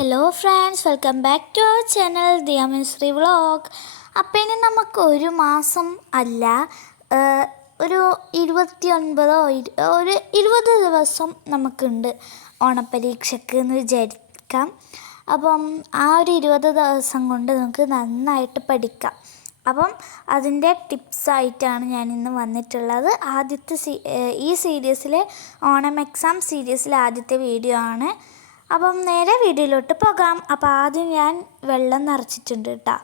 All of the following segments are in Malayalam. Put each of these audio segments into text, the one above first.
Hello friends, welcome back to our channel Diya Mishri vlog. അപ്പോൾ ഇനി നമുക്ക് ഒരു മാസം അല്ല, ഒരു 29 ഒരു 20 ദിവസം നമുക്കുണ്ട് ഓണപ്പരീക്ഷയ്ക്ക് എന്ന് വിചാരിക്കാം. അപ്പം ആ ഒരു 20 ദിവസം കൊണ്ട് നമുക്ക് നന്നായിട്ട് പഠിക്കാം. അപ്പം അതിൻ്റെ ടിപ്സായിട്ടാണ് ഞാൻ ഇന്ന് വന്നിട്ടുള്ളത്. ഈ സീരീസിലെ ഓണം എക്സാം സീരീസിലെ ആദ്യത്തെ വീഡിയോ ആണ്. അപ്പം നേരെ വീഡിയോയിലോട്ട് പോകാം. അപ്പോൾ ആദ്യം ഞാൻ വെള്ളം നിറച്ചിട്ടുണ്ട് കേട്ടോ.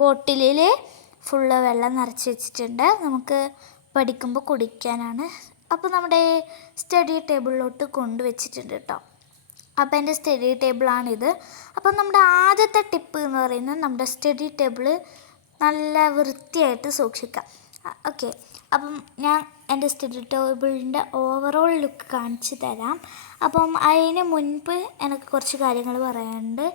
ബോട്ടിലിൽ ഫുള്ള് വെള്ളം നിറച്ച് വെച്ചിട്ടുണ്ട്, നമുക്ക് പഠിക്കുമ്പോൾ കുടിക്കാനാണ്. അപ്പോൾ നമ്മുടെ സ്റ്റഡി ടേബിളിലോട്ട് കൊണ്ടുവച്ചിട്ടുണ്ട് കേട്ടോ. അപ്പോൾ എൻ്റെ സ്റ്റഡി ടേബിളാണിത്. അപ്പം നമ്മുടെ ആദ്യത്തെ ടിപ്പ് എന്ന് പറയുന്നത് നമ്മുടെ സ്റ്റഡി ടേബിള് നല്ല വൃത്തിയായിട്ട് സൂക്ഷിക്കാം. ഓക്കെ, അപ്പം ഞാൻ എൻ്റെ സ്റ്റഡി ടേബിളിൻ്റെ ഓവറോൾ ലുക്ക് കാണിച്ചു തരാം. അപ്പം അതിന് മുൻപ് എനിക്ക് കുറച്ച് കാര്യങ്ങൾ പറയാനുണ്ട്.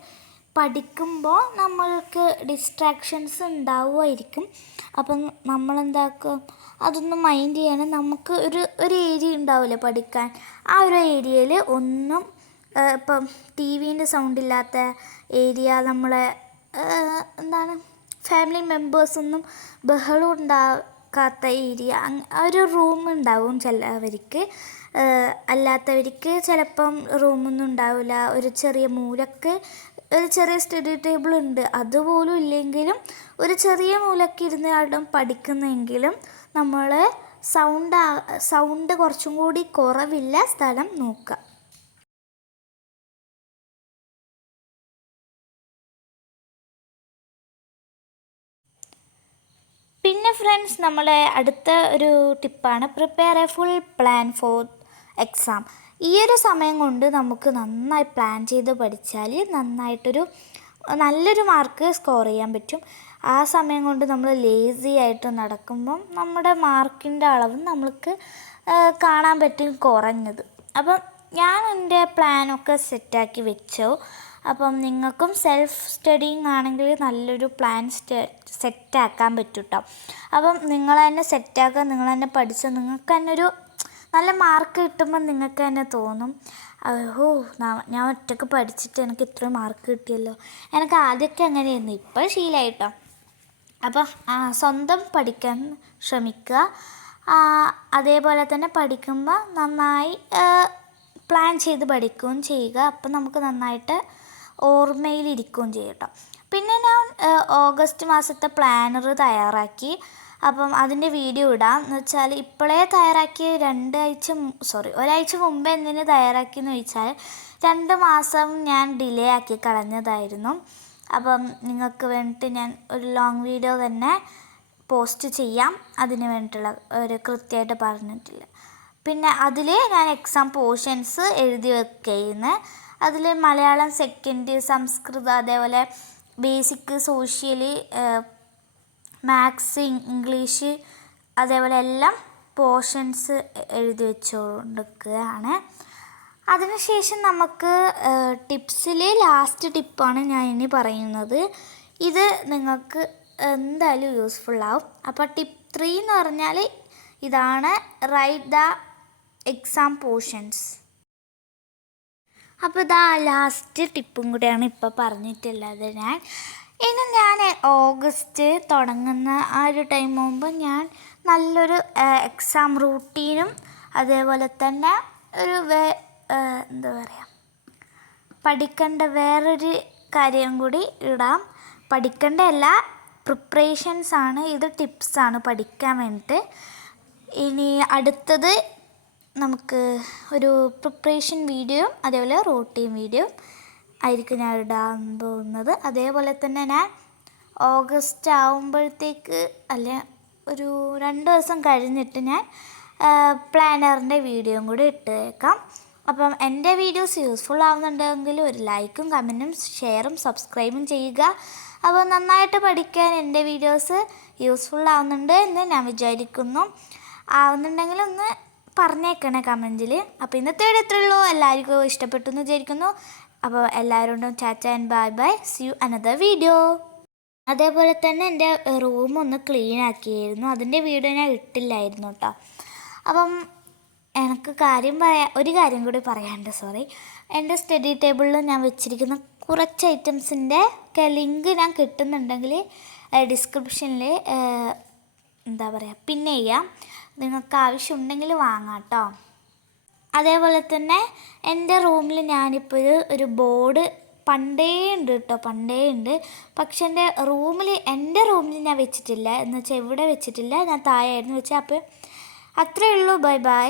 പഠിക്കുമ്പോൾ നമ്മൾക്ക് ഡിസ്ട്രാക്ഷൻസ് ഉണ്ടാവുമായിരിക്കും. അപ്പം നമ്മളെന്താക്കും, അതൊന്നും മൈൻഡ് ചെയ്യാൻ നമുക്ക് ഒരു ഏരിയ ഉണ്ടാവില്ലേ പഠിക്കാൻ. ആ ഒരു ഏരിയയിൽ ഒന്നും ഇപ്പം ടി വിൻ്റെ സൗണ്ട് ഇല്ലാത്ത ഏരിയ, നമ്മളെ ഫാമിലി മെമ്പേഴ്സൊന്നും ബഹളം ഉണ്ടാക്കാത്ത ഏരിയ, ഒരു റൂം ഉണ്ടാവും ചിലവർക്ക്. അല്ലാത്തവർക്ക് ചിലപ്പം റൂമൊന്നും ഉണ്ടാവില്ല. ഒരു ചെറിയ മൂലക്ക് ഒരു ചെറിയ സ്റ്റഡി ടേബിൾ ഉണ്ട്, അതുപോലും ഇല്ലെങ്കിലും ഒരു ചെറിയ മൂലക്ക് ഇരുന്നാലും പഠിക്കുന്നെങ്കിലും നമ്മൾ സൗണ്ട് കുറച്ചും കൂടി കുറവില്ല സ്ഥലം നോക്കുക. പിന്നെ ഫ്രണ്ട്സ്, നമ്മളെ അടുത്ത ഒരു ടിപ്പാണ് prepare A full plan for exam. ഈ ഒരു സമയം കൊണ്ട് നമുക്ക് നന്നായി പ്ലാൻ ചെയ്ത് പഠിച്ചാൽ നല്ലൊരു മാർക്ക് സ്കോർ ചെയ്യാൻ പറ്റും. ആ സമയം കൊണ്ട് നമ്മൾ ലേസി ആയിട്ട് നടക്കുമ്പം നമ്മുടെ മാർക്കിൻ്റെ അളവ് നമ്മൾക്ക് കാണാൻ പറ്റും കുറഞ്ഞത്. അപ്പം ഞാൻ എൻ്റെ പ്ലാനൊക്കെ സെറ്റാക്കി വെച്ചു. അപ്പം നിങ്ങൾക്കും സെൽഫ് സ്റ്റഡിങ് ആണെങ്കിൽ നല്ലൊരു പ്ലാൻ സെറ്റാക്കാൻ പറ്റും കേട്ടോ. അപ്പം നിങ്ങൾ തന്നെ സെറ്റാക്കുക, നിങ്ങൾ തന്നെ പഠിച്ച് നിങ്ങൾക്ക് തന്നെ ഒരു നല്ല മാർക്ക് കിട്ടുമ്പോൾ നിങ്ങൾക്ക് തന്നെ തോന്നും, ഓ ഞാൻ ഒറ്റയ്ക്ക് പഠിച്ചിട്ട് എനിക്ക് ഇത്രയും മാർക്ക് കിട്ടിയല്ലോ. എനിക്ക് ആദ്യമൊക്കെ അങ്ങനെയായിരുന്നു, ഇപ്പോൾ ശീലമായിട്ടോ. അപ്പം സ്വന്തം പഠിക്കാൻ ശ്രമിക്കുക. അതേപോലെ തന്നെ പഠിക്കുമ്പോൾ നന്നായി പ്ലാൻ ചെയ്ത് പഠിക്കുകയും ചെയ്യുക. അപ്പം നമുക്ക് നന്നായിട്ട് ഓർമ്മയിലിരിക്കുകയും ചെയ്യും കേട്ടോ. പിന്നെ ഞാൻ ഓഗസ്റ്റ് മാസത്തെ പ്ലാനർ തയ്യാറാക്കി. അപ്പം അതിൻ്റെ വീഡിയോ ഇടാം. എന്ന് വെച്ചാൽ ഇപ്പോഴേ തയ്യാറാക്കി ഒരാഴ്ച മുമ്പ് എന്തിനു തയ്യാറാക്കിയെന്ന് ചോദിച്ചാൽ 2 മാസം ഞാൻ ഡിലേ ആക്കി കളഞ്ഞതായിരുന്നു. അപ്പം നിങ്ങൾക്ക് വേണ്ടിയിട്ട് ഞാൻ ഒരു ലോങ് വീഡിയോ തന്നെ പോസ്റ്റ് ചെയ്യാം, അതിന് വേണ്ടിയിട്ടുള്ള ഒരു കൃത്യമായിട്ട് പറഞ്ഞിട്ടില്ല. പിന്നെ അതിൽ ഞാൻ എക്സാം പോർഷൻസ് എഴുതി വെക്കുകയെന്ന്. അതിൽ മലയാളം സെക്കൻഡ്, സംസ്കൃതം, അതേപോലെ ബേസിക്, സോഷ്യൽ, മാത്സ്, ഇംഗ്ലീഷ്, അതേപോലെ എല്ലാം പോർഷൻസ് എഴുതി വെച്ചുകൊണ്ടിരിക്കുകയാണ്. അതിനുശേഷം നമുക്ക് ടിപ്സിൽ ലാസ്റ്റ് ടിപ്പാണ് ഞാൻ ഇനി പറയുന്നത്. ഇത് നിങ്ങൾക്ക് എന്തായാലും യൂസ്ഫുള്ളാവും. അപ്പോൾ ടിപ്പ് 3 എന്ന് പറഞ്ഞാൽ ഇതാണ്, റൈറ്റ് ദ എക്സാം പോർഷൻസ്. അപ്പോൾ ഇതാ ലാസ്റ്റ് ടിപ്പും കൂടെയാണ് ഇപ്പോൾ പറഞ്ഞിട്ടുള്ളത്. ഞാൻ ഓഗസ്റ്റ് തുടങ്ങുന്ന ആ ഒരു ടൈം ആകുമ്പോൾ ഞാൻ നല്ലൊരു എക്സാം റൂട്ടീനും അതേപോലെ തന്നെ ഒരു പഠിക്കേണ്ട വേറൊരു കാര്യം കൂടി ഇടാം. പഠിക്കേണ്ട എല്ലാ പ്രിപ്പറേഷൻസാണ്, ഇത് ടിപ്സാണ് പഠിക്കാൻ വേണ്ടിയിട്ട്. ഇനി അടുത്തത് നമുക്ക് ഒരു പ്രിപ്പറേഷൻ വീഡിയോ അതേപോലെ റൂട്ടീൻ വീഡിയോ ആയിരിക്കും ഞാൻ ഇടാൻ പോകുന്നത്. അതേപോലെ തന്നെ ഞാൻ ഓഗസ്റ്റ് ആകുമ്പോഴത്തേക്ക് ഒരു 2 ദിവസം കഴിഞ്ഞിട്ട് ഞാൻ പ്ലാനറിൻ്റെ വീഡിയോയും കൂടി ഇട്ടേക്കാം. അപ്പം എൻ്റെ വീഡിയോസ് യൂസ്ഫുൾ ആവുന്നുണ്ടെങ്കിൽ ഒരു ലൈക്കും കമൻറ്റും ഷെയറും സബ്സ്ക്രൈബും ചെയ്യുക. അപ്പോൾ നന്നായിട്ട് പഠിക്കാൻ എൻ്റെ വീഡിയോസ് യൂസ്ഫുൾ ആവുന്നുണ്ട് എന്ന് ഞാൻ വിചാരിക്കുന്നു. ആവുന്നുണ്ടെങ്കിൽ ഒന്ന് പറഞ്ഞേക്കണേ കമൻറ്റിൽ. അപ്പോൾ ഇന്നത്തെ വീഡിയോ ഇത്രയുള്ളൂ. എല്ലാവർക്കും ഇഷ്ടപ്പെട്ടു എന്ന് വിചാരിക്കുന്നു. അപ്പോൾ എല്ലാവരോടും tata and bye bye, see you another video. അതേപോലെ തന്നെ എൻ്റെ റൂം ഒന്ന് ക്ലീൻ ആക്കിയായിരുന്നു, അതിൻ്റെ വീഡിയോ ഞാൻ ഇട്ടില്ലായിരുന്നു കേട്ടോ. അപ്പം എനിക്ക് ഒരു കാര്യം കൂടി പറയാനുണ്ട്, സോറി. എൻ്റെ സ്റ്റഡി ടേബിളിൽ ഞാൻ വെച്ചിരിക്കുന്ന കുറച്ച് ഐറ്റംസിൻ്റെ ഒക്കെ ലിങ്ക് ഞാൻ കിട്ടുന്നുണ്ടെങ്കിൽ ഡിസ്ക്രിപ്ഷനിൽ എന്താ പറയുക പിന്നെ ചെയ്യാം. നിങ്ങൾക്ക് ആവശ്യമുണ്ടെങ്കിൽ വാങ്ങാം കേട്ടോ. അതേപോലെ തന്നെ എൻ്റെ റൂമിൽ ഞാനിപ്പോൾ ഒരു ബോർഡ് പണ്ടേ ഉണ്ട് കേട്ടോ, പണ്ടേ ഉണ്ട്. പക്ഷെ എൻ്റെ റൂമിൽ ഞാൻ വെച്ചിട്ടില്ല, എന്ന് വെച്ചാൽ ഇവിടെ വെച്ചിട്ടില്ല, ഞാൻ താഴെയായിരുന്നു വെച്ചാൽ. അപ്പോൾ അത്രയേ ഉള്ളൂ. Bye bye.